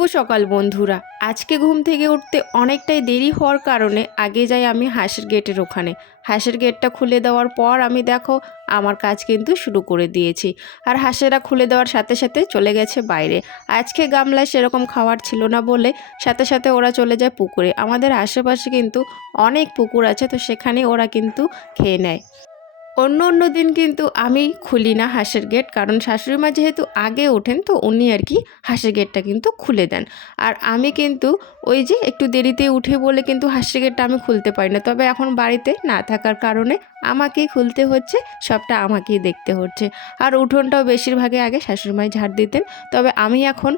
শুভ সকাল বন্ধুরা। আজকে ঘুম থেকে উঠতে অনেকটাই দেরি হওয়ার কারণে আগে যাই আমি হাঁসের গেটের ওখানে। হাঁসের গেটটা খুলে দেওয়ার পর আমি দেখো আমার কাজ কিন্তু শুরু করে দিয়েছি। আর হাঁসেরা খুলে দেওয়ার সাথে সাথে চলে গেছে বাইরে। আজকে গামলায় সেরকম খাওয়ার ছিল না বলে সাথে সাথে ওরা চলে যায় পুকুরে। আমাদের আশেপাশে কিন্তু অনেক পুকুর আছে, তো সেখানে ওরা কিন্তু খেয়ে নেয়। অন্য অন্য দিন কিন্তু আমি খুলি না হাঁসের গেট, কারণ শাশুড়ি মা যেহেতু আগে ওঠেন, তো উনি আর কি হাঁসের গেটটা কিন্তু খুলে দেন। আর আমি কিন্তু ওই যে একটু দেরিতে উঠে বলে কিন্তু হাঁসের গেটটা আমি খুলতে পারি না। তবে এখন বাড়িতে না থাকার কারণে আমাকেই খুলতে হচ্ছে, সবটা আমাকেই দেখতে হচ্ছে। আর উঠোনটাও বেশিরভাগে আগে শাশুড়ি মাই ঝাড় দিতেন। তবে আমি এখন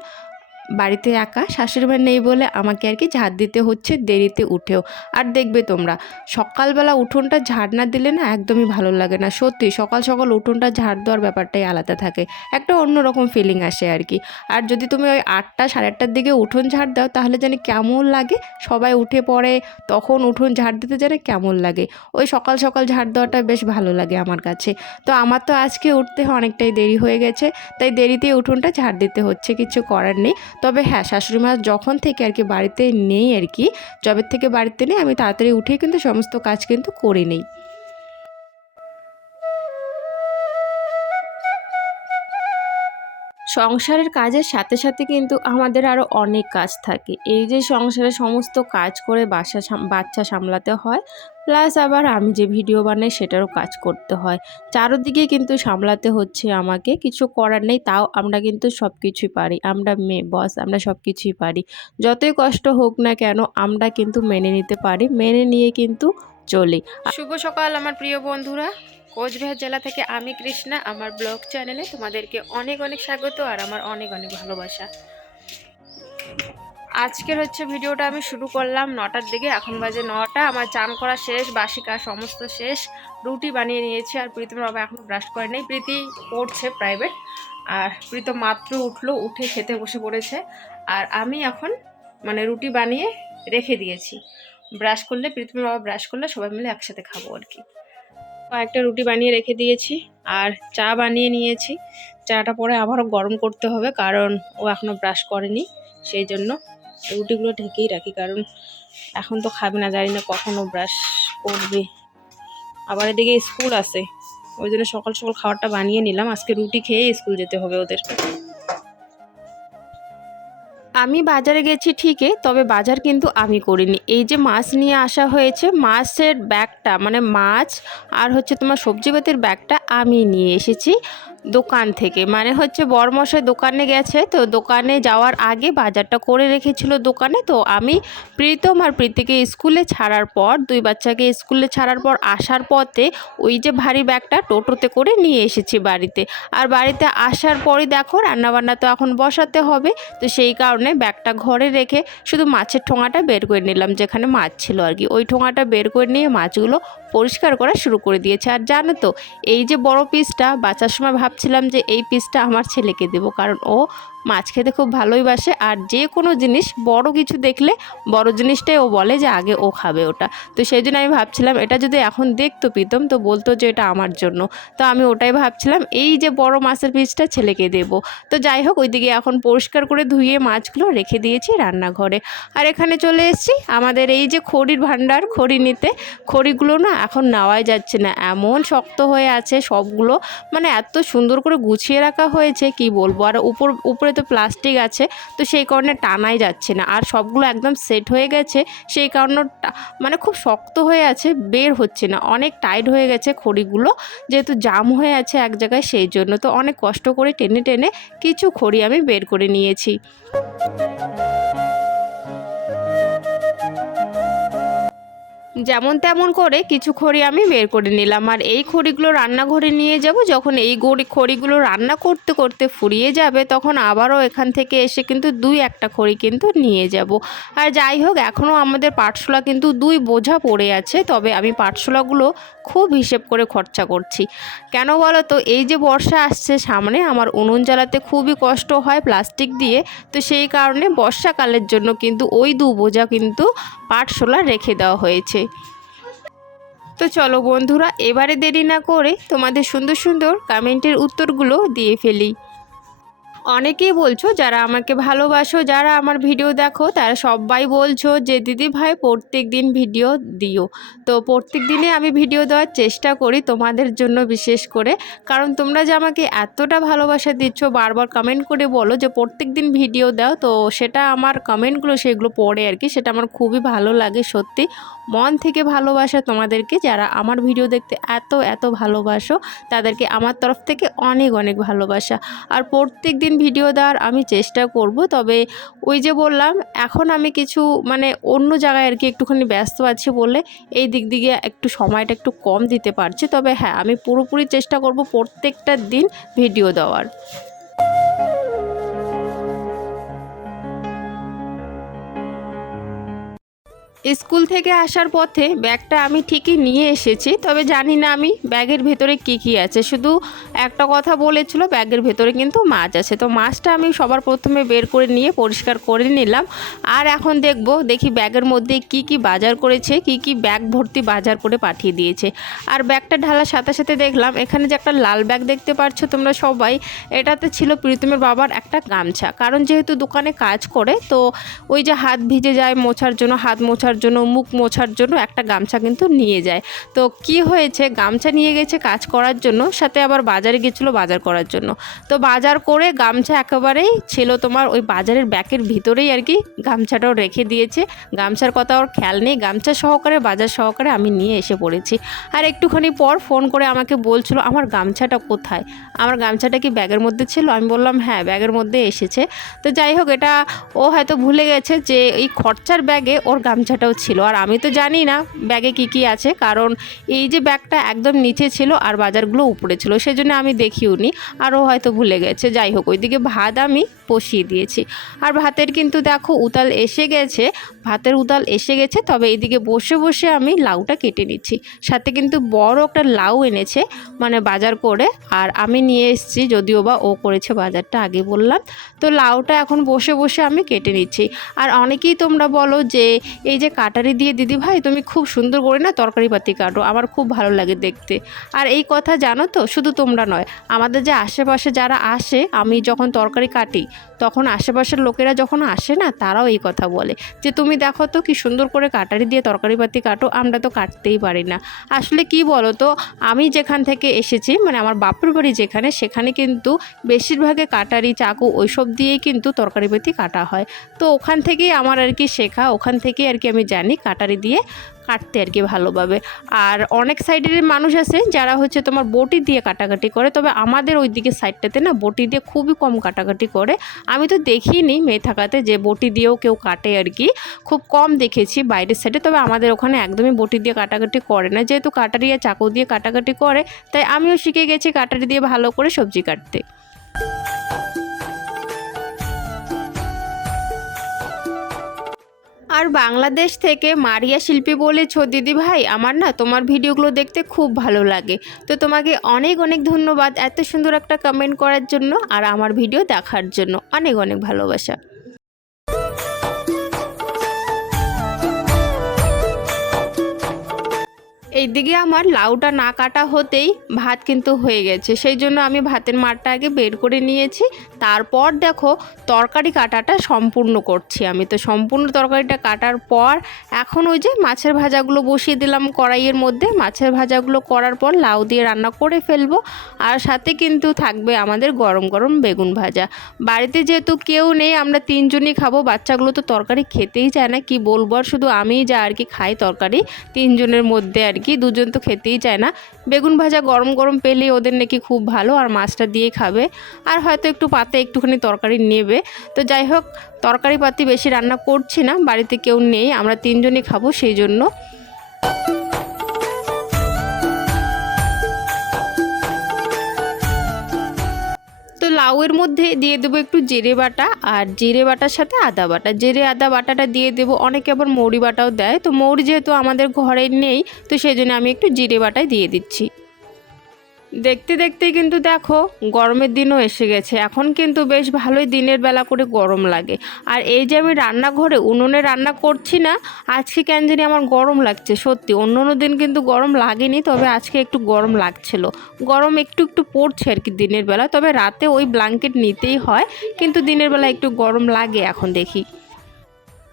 বাড়িতে একা শাশুড়ি মা নেই বলে আমাকে আর কি ঝাড় দিতে হচ্ছে, দেরিতে উঠেও। আর দেখবে তোমরা, সকালবেলা উঠোনটা ঝাড় না দিলে না একদমই ভালো লাগে না। সত্যি, সকাল সকাল উঠোনটা ঝাড় দেওয়ার ব্যাপারটাই আলাদা থাকে। একটা অন্যরকম ফিলিং আসে আর কি। আর যদি তুমি ওই আটটা, সাড়ে আটটার দিকে উঠোন ঝাড় দাও, তাহলে যেন কেমন লাগে? সবাই উঠে পড়ে, তখন উঠোন ঝাড় দিতে যেন কেমন লাগে? ওই সকাল সকাল ঝাড় দেওয়াটা বেশ ভালো লাগে আমার কাছে। তো আমার তো আজকে উঠতে অনেকটাই দেরি হয়ে গেছে, তাই দেরিতে উঠোনটা ঝাড় দিতে হচ্ছে, কিছু করার নেই। তবে হ্যাঁ শাশুড়ি মা যখন থেকে আর কি বাড়িতে নেই আর কি জবের থেকে বাড়িতে নেই, আমি তাড়াতাড়ি উঠে কিন্তু সমস্ত কাজ কিন্তু করে নিই। সংসারের কাজের সাথে সাথে কিন্তু আমাদের আরও অনেক কাজ থাকে। এই যে সংসারে সমস্ত কাজ করে বাসা বাচ্চা সামলাতে হয় প্লাস আবার আমি যে ভিডিও বানাই সেটারও কাজ করতে হয়। চারোদিকে কিন্তু সামলাতে হচ্ছে আমাকে, কিছু করার নেই, তাও আমরা কিন্তু সব কিছুই পারি। আমরা মেয়ে, বস, আমরা সব কিছুই পারি। যতই কষ্ট হোক না কেন, আমরা কিন্তু মেনে নিতে পারি, মেনে নিয়ে কিন্তু চলি। শুভ সকাল আমার প্রিয় বন্ধুরা। কোচবিহার জেলা থেকে আমি কৃষ্ণা। আমার ব্লগ চ্যানেলে তোমাদেরকে অনেক অনেক স্বাগত আর আমার অনেক অনেক ভালোবাসা। আজকের হচ্ছে ভিডিওটা আমি শুরু করলাম নটার দিকে। এখন বাজে নটা, আমার চান করা শেষ, বাসি কাজ সমস্ত শেষ। রুটি বানিয়ে নিয়েছি আর প্রীতমের বাবা এখনও ব্রাশ করে নেই। প্রীতি পড়ছে প্রাইভেট আর প্রীতম মাত্র উঠল, উঠে খেতে বসে পড়েছে। আর আমি এখন মানে রুটি বানিয়ে রেখে দিয়েছি। ব্রাশ করলে প্রীতমের বাবা ব্রাশ করলে সবাই মিলে একসাথে খাব আর কি। কয়েকটা রুটি বানিয়ে রেখে দিয়েছি আর চা বানিয়ে নিয়েছি। চাটা পরে আবারও গরম করতে হবে কারণ ও এখনও ব্রাশ করেনি, সেই জন্য রুটিগুলো ঢেকেই রাখি, কারণ এখন তো খাবে না, জানি না কখনও ব্রাশ করবে। আবার এদিকে স্কুল আছে, ওই জন্য সকাল সকাল খাবারটা বানিয়ে নিলাম। আজকে রুটি খেয়ে স্কুল যেতে হবে ওদের। আমি বাজারে গেছি ঠিকই, তবে বাজার কিন্তু আমি করিনি। এই যে মাছ নিয়ে আসা হয়েছে, মাছের ব্যাগটা মানে মাছ আর হচ্ছে তোমার সবজিপাতির ব্যাগটা আমি নিয়ে এসেছি। দোকান থেকে। মানে হচ্ছে বরমশাই দোকানে গেছে, তো দোকানে যাওয়ার আগে বাজারটা করে রেখেছিল দোকানে। তো আমি প্রীতম আর প্রীতিকে স্কুলে ছাড়ার পর, দুই বাচ্চাকে স্কুলে ছাড়ার পর, আসার পথে ওই যে ভারী ব্যাগটা টোটোতে করে নিয়ে এসেছি বাড়িতে। আর বাড়িতে আসার পরই দেখো, রান্নাবান্না তো এখন বসাতে হবে, তো সেই কারণে ব্যাগটা ঘরে রেখে শুধু মাছের ঠোঙাটা বের করে নিলাম, যেখানে মাছ ছিল আর কি। ওই ঠোঙাটা বের করে নিয়ে মাছগুলো পরিষ্কার করা শুরু করে দিয়েছে। আর জানো তো, এই যে বড় পিসটা বাঁচার সময় ভাবছিলাম যে এই পিসটা আমার ছেলেকে দেব কারণ ও মাছ খেতে খুব ভালোই বাসে আর যে কোনো জিনিস, বড় কিছু দেখলে বড় জিনিসটাই ও বলে যে আগে ও খাবে ওটা। তো সেই জন্য আমি ভাবছিলাম, এটা যদি এখন দেখতো প্রীতম, তো বলতো যে এটা আমার জন্য। তো আমি ওটাই ভাবছিলাম, এই যে বড় মাছের পিসটা ছেলেকে দেব। তো যাই হোক, ওইদিকে এখন পরিষ্কার করে ধুয়ে মাছগুলো রেখে দিয়েছি রান্নাঘরে। আর এখানে চলে এসেছি আমাদের এই যে খড়ির ভাণ্ডার, খড়ি নিতে। খড়িগুলো না এখন নেওয়াই যাচ্ছে না, এমন শক্ত হয়ে আছে সবগুলো। মানে এত সুন্দর করে গুছিয়ে রাখা হয়েছে, কি বলব? আর উপর, উপরে তো প্লাস্টিক আছে, তো সেই কারণে টানাই যাচ্ছে না। আর সবগুলো একদম সেট হয়ে গেছে, সেই কারণে মানে খুব শক্ত হয়ে আছে, বের হচ্ছে না। অনেক টাইট হয়ে গেছে খড়িগুলো, যেহেতু জাম হয়ে আছে এক জায়গায়, সেই জন্য তো অনেক কষ্ট করে টেনে টেনে কিছু খড়ি আমি বের করে নিয়েছি। যেমন তেমন করে কিছু খড়ি আমি বের করে নিলাম। আর এই খড়িগুলো রান্নাঘরে নিয়ে যাব, যখন এই গড়ি খড়িগুলো রান্না করতে করতে ফুরিয়ে যাবে, তখন আবারও এখান থেকে এসে কিন্তু দুই একটা খড়ি কিন্তু নিয়ে যাব। আর যাই হোক, এখনও আমাদের পাটশোলা কিন্তু দুই বোঝা পড়ে আছে, তবে আমি পাটশোলাগুলো খুব হিসেব করে খরচা করছি। কেন বলো তো, এই যে বর্ষা আসছে সামনে, আমার উনুন জ্বালাতে খুবই কষ্ট হয় প্লাস্টিক দিয়ে, তো সেই কারণে বর্ষাকালের জন্য কিন্তু ওই দু বোঝা কিন্তু পাটশোলা রেখে দেওয়া হয়েছে। তো চলো বন্ধুরা এবারে দেরি না করে তোমাদের সুন্দর সুন্দর কমেন্টের উত্তরগুলো দিয়ে ফেলি। অনেকেই বলছো, যারা আমাকে ভালোবাসো, যারা আমার ভিডিও দেখো, তারা সবাই বলছো যে, দিদি ভাই প্রত্যেক দিন ভিডিও দিও। তো প্রত্যেক দিনে আমি ভিডিও দেওয়ার চেষ্টা করি তোমাদের জন্য বিশেষ করে। কারণ তোমরা যে আমাকে এতটা ভালোবাসা দিচ্ছ, বারবার কমেন্ট করে বলো যে প্রত্যেক দিন ভিডিও দাও। তো সেটা আমার কমেন্টগুলো সেগুলো পড়ে আর কি। সেটা আমার খুবই ভালো লাগে, সত্যি। মন থেকে ভালোবাসা তোমাদেরকে, যারা আমার ভিডিও দেখতে এত এত ভালোবাসো, তাদেরকে আমার তরফ থেকে অনেক অনেক ভালোবাসা। আর প্রত্যেক দিন ভিডিও দেওয়ার আমি চেষ্টা করব, তবে ওই যে বললাম, এখন আমি কিছু মানে অন্য জায়গায় আর কি একটুখানি ব্যস্ত আছি বলে এই দিক দিকে একটু সময়টা একটু কম দিতে পারছি। তবে হ্যাঁ আমি পুরোপুরি চেষ্টা করব প্রত্যেকটা দিন ভিডিও দেওয়ার। স্কুল থেকে আসার পথে ব্যাগটা আমি ঠিকই নিয়ে এসেছি, তবে জানি না আমি ব্যাগের ভেতরে কি কি আছে। শুধু একটা কথা বলেছিল, ব্যাগের ভেতরে কিন্তু মাছ আছে। তো মাছটা আমি সবার প্রথমে বের করে নিয়ে পরিষ্কার করে নিলাম। আর এখন দেখব, দেখি ব্যাগের মধ্যে কি কি বাজার করেছে, কি কি ব্যাগ ভর্তি বাজার করে পাঠিয়ে দিয়েছে। আর ব্যাগটা ঢালার সাথে সাথে দেখলাম, এখানে যে একটা লাল ব্যাগ দেখতে পাচ্ছ তোমরা সবাই, এটাতে ছিল প্রীতমের বাবার একটা গামছা। কারণ যেহেতু দোকানে কাজ করে, তো ওই যে হাত ভিজে যায় মোছার জন্য, হাত মোছার জন্য, মুখ মোছার জন্য একটা গামছা কিন্তু নিয়ে যায়। তো কি হয়েছে? গামছা নিয়ে গেছে কাজ করার জন্য, সাথে আবার বাজারে গেছিল বাজার করার জন্য। তো বাজার করে গামছা একেবারেই ছিল তোমার ওই বাজারের ব্যাগের ভিতরেই আর কি, গামছাটাও রেখে দিয়েছে। গামছার কথা ওর খেয়াল নেই, গামছা সহকারে, বাজার সহকারে আমি নিয়ে এসে পড়েছি। আর একটুখানি পর ফোন করে আমাকে বলছিল, আমার গামছাটা কোথায়? আমার গামছাটা কি ব্যাগের মধ্যে ছিল? আমি বললাম হ্যাঁ ব্যাগের মধ্যে এসেছে। তো যাই হোক, এটা ও হয়তো ভুলে গেছে যে, এই খরচার ব্যাগে ওর গামছাটাও ছিল। আর আমি তো জানি না ব্যাগে কি কি আছে, কারণ এই যে ব্যাগটা একদম নিচে ছিল আর বাজারগুলো উপরে ছিল, সেজন্য আমি দেখিও নি আর ও হয়তো ভুলে গেছে। যাই হোক, ওইদিকে ভাত আমি বসিয়ে দিয়েছি। আর ভাতের কিন্তু দেখো উতাল এসে গেছে, ভাতের উতাল এসে গেছে, তবে এইদিকে বসে বসে আমি লাউটা কেটে নিচ্ছি। সাথে কিন্তু বড় একটা লাউ এনেছে মানে বাজার করে, আর আমি নিয়ে এসেছি, যদিও বা ও করেছে বাজারটা, আগে বললাম। তো লাউটা এখন বসে বসে আমি কেটে নিচ্ছি। আর অনেকেই তোমরা বলো যে, এই যে কাটারি দিয়ে, দিদি ভাই, তুমি খুব সুন্দর করে না তরকারি পাতি কাটো, আমার খুব ভালো লাগে দেখতে। আর এই কথা জানো তো, শুধু তোমরা নয়, আমাদের যে আশেপাশে যারা আসে, আমি যখন তরকারি কাটি, তখন আশেপাশের লোকেরা যখন আসে না, তারাও এই কথা বলে যে, তুমি দেখো তো কি সুন্দর করে কাটারি দিয়ে তরকারি পাতি কাটো, আমরা তো কাটতেই পারি না। আসলে কি বলো তো আমি যেখান থেকে এসেছি মানে আমার বাপের বাড়ি যেখানে, সেখানে কিন্তু বেশিরভাগে কাটারি, চাকু, ওইসব দিয়েই কিন্তু তরকারি পাতি কাটা হয়। তো ওখান থেকেই আমার আর কি শেখা, ওখান থেকেই আর কি আমি জানি কাটারি দিয়ে কাটতে আর কি ভালোভাবে। আর অনেক সাইডের মানুষ আছে যারা হচ্ছে তোমার বটি দিয়ে কাটাকাটি করে, তবে আমাদের ওই দিকে সাইডটাতে না বটি দিয়ে খুবই কম কাটাকাটি করে। আমি তো দেখিনি মেয়ে থাকাতে যে বটি দিয়েও কেউ কাটে আর কি। খুব কম দেখেছি বাইরের সাইডে, তবে আমাদের ওখানে একদমই বটি দিয়ে কাটাকাটি করে না। যেহেতু কাটারি আর চাকু দিয়ে কাটাকাটি করে, তাই আমিও শিখে গেছি কাটারি দিয়ে ভালো করে সবজি কাটতে। আর বাংলাদেশ থেকে মারিয়া শিল্পী বলেছ দিদি ভাই, আমার না তোমার ভিডিওগুলো দেখতে খুব ভালো লাগে। তো তোমাকে অনেক অনেক ধন্যবাদ এত সুন্দর একটা কমেন্ট করার জন্য আর আমার ভিডিও দেখার জন্য। অনেক অনেক ভালোবাসা। এইদিকে আমার লাউটা না কাটা হতেই ভাত কিন্তু হয়ে গেছে। সেই জন্য আমি ভাতের মারটা আগে বের করে নিয়েছি। তারপর দেখো তরকারি কাটাটা সম্পূর্ণ করছি আমি। তো সম্পূর্ণ তরকারিটা কাটার পর এখন ওই যে মাছের ভাজাগুলো বসিয়ে দিলাম কড়াইয়ের মধ্যে। মাছের ভাজাগুলো করার পর লাউ দিয়ে রান্না করে ফেলব। আর সাথে কিন্তু থাকবে আমাদের গরম গরম বেগুন ভাজা। বাড়িতে যেহেতু কেউ নেই, আমরা তিনজনই খাব। বাচ্চাগুলো তো তরকারি খেতেই চায় না, কি বলব? আর শুধু আমিই যা আর কি খাই তরকারি, তিনজনের মধ্যে আর কি, দুজন তো খেতেই চায় না। বেগুন ভাজা গরম গরম পেলেই ওদের নাকি খুব ভালো, আর মাছটা দিয়ে খাবে। আর হয়তো একটু পাতে একটুখানি তরকারি নেবে। তো যাই হোক তরকারি পাতি বেশি রান্না করছি না, বাড়িতে কেউ নেই, আমরা তিনজনই খাব সেই জন্য। তো লাউয়ের মধ্যে দিয়ে দেবো একটু জিরে বাটা আর জিরে বাটার সাথে আদা বাটা। জিরে, আদা বাটাটা দিয়ে দেবো। অনেকে আবার মৌরি বাটাও দেয়। তো মৌরি যেহেতু আমাদের ঘরে নেই, তো সেই জন্য আমি একটু জিরে বাটাই দিয়ে দিচ্ছি। দেখতে দেখতে কিন্তু দেখো, গরমের দিনও এসে গেছে। এখন কিন্তু বেশ ভালোই দিনের বেলা করে গরম লাগে। আর এই যে আমি রান্নাঘরে উনুনে রান্না করছি না, আজকে কেন জানি আমার গরম লাগছে, সত্যি। অন্য অন্য দিন কিন্তু গরম লাগেনি, তবে আজকে একটু গরম লাগছিল। গরম একটু একটু পড়ছে আর কি দিনের বেলা, তবে রাতে ওই ব্ল্যাঙ্কেট নিতেই হয়, কিন্তু দিনের বেলা একটু গরম লাগে এখন দেখি।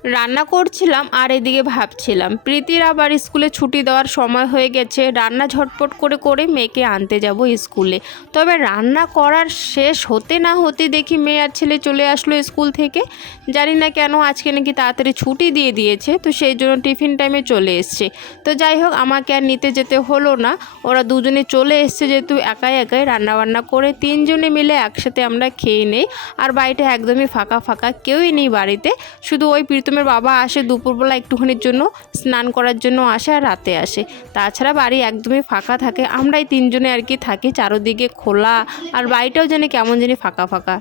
রান্না করছিলাম আর এদিকে ভাবছিলাম, প্রীতির আবার স্কুলে ছুটি দেওয়ার সময় হয়ে গেছে, রান্না ঝটপট করে করে মেয়েকে আনতে যাব স্কুলে। তবে রান্না করার শেষ হতে না হতে দেখি মেয়ে আর ছেলে চলে আসলো স্কুল থেকে। জানি না কেন আজকে নাকি তাড়াতাড়ি ছুটি দিয়ে দিয়েছে, তো সেই জন্য টিফিন টাইমে চলে এসছে। তো যাই হোক, আমাকে আর নিতে যেতে হলো না। ওরা দুজনে চলে এসছে যেহেতু একাই একাই রান্না বান্না করে তিনজনে মিলে একসাথে আমরা খেয়ে নেই। আর বাড়িটা একদমই ফাঁকা ফাঁকা, কেউই নেই বাড়িতে। শুধু ওই প্রীতমের বাবা আসে দুপুরবেলা একটুখানির জন্য, স্নান করার জন্য আসে আর রাতে আসে। তাছাড়া বাড়ি একদমই ফাঁকা থাকে, আমরাই তিনজনে আর কি থাকি, চারোদিকে খোলা, আর বাড়িটাও জানি কেমন জানি ফাঁকা ফাঁকা।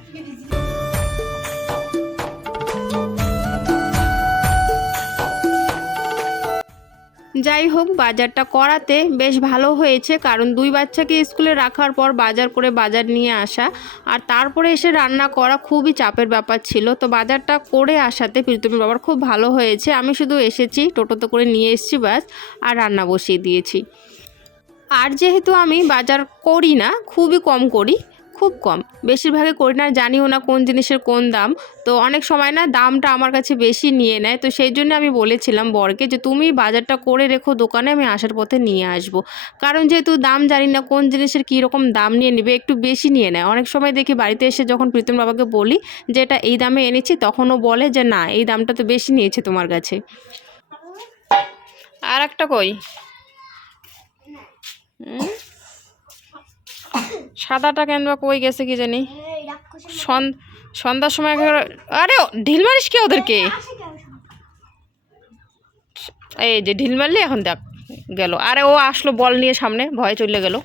যাই হোক, বাজারটা করাতে বেশ ভালো হয়েছে, কারণ দুই বাচ্চাকে স্কুলে রাখার পর বাজার করে বাজার নিয়ে আসা আর তারপরে এসে রান্না করা খুবই চাপের ব্যাপার ছিল। তো বাজারটা করে আসাতে প্রীতমের বাবার খুব ভালো হয়েছে। আমি শুধু এসেছি, টোটোতে করে নিয়ে এসেছি বাস আর রান্না বসিয়ে দিয়েছি। আর যেহেতু আমি বাজার করি না, খুবই কম করি খুব কম। বেশিরভাগে করি না জানিও না কোন জিনিসের কোন দাম। তো অনেক সময় না দামটা আমার কাছে বেশি নিয়ে নেয়। তো সেই জন্য আমি বলেছিলাম বরকে যে, তুমি বাজারটা করে রেখো দোকানে, আমি আসার পথে নিয়ে আসব। কারণ যেহেতু দাম জানি না কোন জিনিসের কী রকম দাম নিয়ে নেবে, একটু বেশি নিয়ে নেয়। অনেক সময় দেখি বাড়িতে এসে যখন প্রীতম বাবাকে বলি যে, এটা এই দামে এনেছি, তখনও বলে যে, না, এই দামটা তো বেশি নিয়েছে তোমার কাছে। আর একটা কই? হুম? সাদাটা কেন বা কই গেছে কি জানি? সন- সন্ধ্যার সময় আরে ঢিল মারিস কে ওদেরকে? এই যে ঢিল মারলি এখন দেখ গেল। আরে ও আসলো বল নিয়ে সামনে ভয়ে চলে গেল।